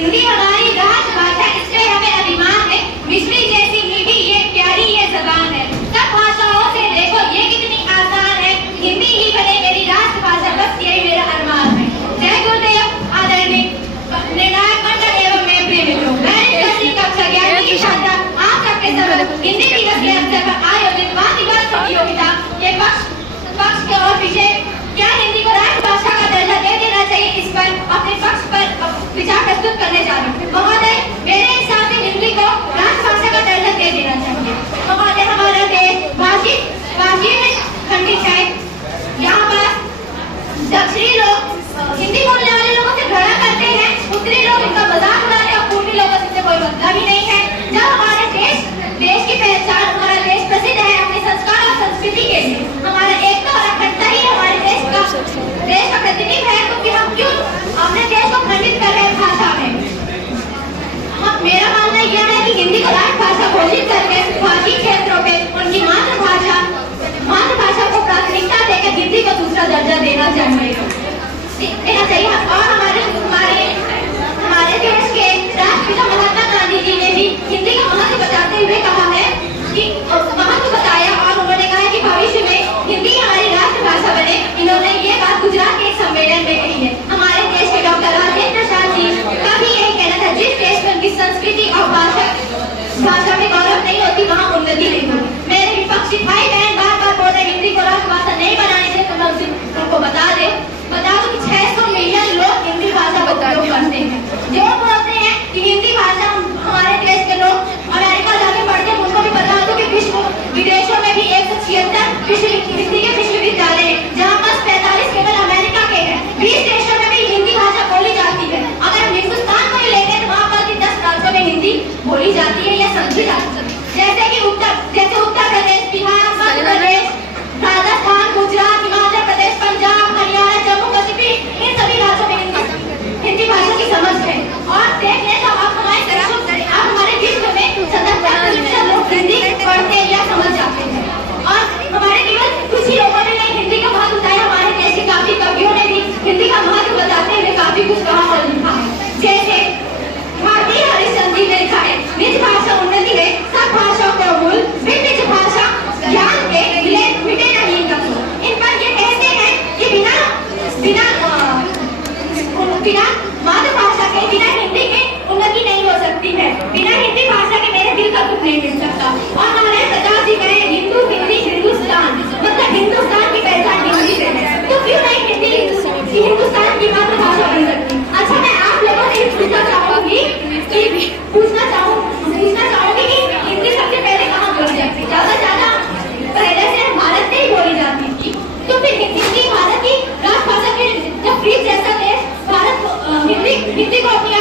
हिंदी हमारी राजभाषा, इससे हमें अभिमान है। मिश्री जैसी मीठी ये प्यारी ये जबान है। सब भाषाओं से देखो ये कितनी आसान है। हिंदी ही बने मेरी राष्ट्रभाषा, बस यही मेरा अरमान है। जय गुरुदेव आदरणीय निर्णायक मंडल एवं मैं प्रिय मित्रों, मैं कक्षा 11वीं की छात्रा आप सबके समक्ष हिंदी दिवस के अवसर पर आयोजित वाद-विवाद प्रतियोगिता के पक्ष के और विषय क्या हिंदी को राष्ट्रभाषा का दर्जा दे देना चाहिए, इस पर अपने पक्ष पर विचार प्रस्तुत करने जा रही हूँ। महोदय, मेरे हिसाब से हिंदी को राष्ट्रभाषा का दर्जा दे देना चाहिए। महोदय, हमारा देश भाषी में खंडित है। यहाँ पर दक्षिणी लोग हिंदी बोलने वाले लोगों से घृणा करते हैं, उत्तरी लोग इनका मजाक उड़ाते हैं और पूर्वी लोगों से इससे कोई मतलब ही नहीं है। जब हमारे देश की पहचान, हमारा देश प्रसिद्ध है अपने संस्कार और संस्कृति के लिए, हमारा एकता और अखंडता ही हमारे देश का प्रतिनिधि है, तो फिर हम क्यों अपने देश को खंडित कर रहे हैं भाषा में। मेरा मानना यह है कि हिंदी को राष्ट्रभाषा घोषित करके भाषी क्षेत्रों पे उनकी मातृभाषा को प्राथमिकता देकर हिंदी को दूसरा दर्जा देना चाहिए। और हमारे देश के राष्ट्रपिता महात्मा गांधी जी ने भी हिंदी का महत्व बताते हुए कहा है कि महत्व बताया, और उन्होंने कहा कि भविष्य में हिंदी हमारी राष्ट्रभाषा बने। इन्होंने ये बात गुजरात के एक सम्मेलन में कही है। हमारे देश के डॉक्टर राजेंद्र प्रसाद जी का भी यही कहना था, जिस देश में उनकी संस्कृति और भाषा में गौरव नहीं होती वहाँ उन्नति नहीं होती। मेरे विपक्षी भाई बहन बार बोल रहे हिंदी को राष्ट्रभाषा नहीं बनाने से, तो मैं उनको बता दो कि 600 मिलियन लोग हिंदी भाषा का उपयोग करते हैं। जो बोलते हैं कि हिंदी भाषा हमारे देश के लोग अमेरिका जाके पढ़ते हैं, उनको भी बता दो कि विदेशों में भी 176 हिंदी के विश्वविद्यालय हैं, जहाँ बस 45 केवल अमेरिका के हैं। 20 देशों में भी हिंदी भाषा बोली जाती है। अगर हम हिंदुस्तान को ही लेते हैं तो वहाँ पर 10 राज्यों में हिंदी बोली जाती है या समझी जाती है, जैसे कि उत्तर प्रदेश, बिहार, मध्य प्रदेश, राजस्थान, गुजरात, हिमाचल प्रदेश, पंजाब, हरियाणा, जम्मू कश्मीर, इन सभी राज्यों में हिंदी भाषा की समझ है। और देख लें तो आप हमारे विश्व में 77% लोग हिंदी पढ़ते या समझ जाते हैं। और हमारे केवल कुछ ही लोगों ने नहीं हिंदी का महत्व बताया, हमारे देश के काफी कवियों ने भी हिंदी का महत्व बताते हुए काफी कुछ कहा और लिखा है। जैसे भारतीय हरिश्चंद्र जी ने लिखा है, निज भाषा उन्नति है सब भाषाओं का मूल, निज भाषा ज्ञान के मिटे नहीं कभी। इन पर ये कहते हैं कि बिना मातृभाषा के, बिना हिंदी के उन्नति नहीं हो सकती है। बिना हिंदी भाषा के मेरे दिल का सुख नहीं मिल सकता। और हमारे प्रताप जी कहे हिंदू हिंदी हिंदुस्तान, मतलब हिंदुस्तान की पहचान हिंदी से है, तो क्यों नहीं हिंदी हिंदुस्तान की मातृभाषा बन सकती। अच्छा, मैं आप लोगों से पूछना चाहूंगी कि हिंदी सबसे पहले कहाँ बोली जाती? ज्यादा पहले से भारत में ही बोली जाती थी, तो फिर हिंदी भारत की राष्ट्रभाषा के जब फ्रीज जैसा देश भारत हिंदी को अपनी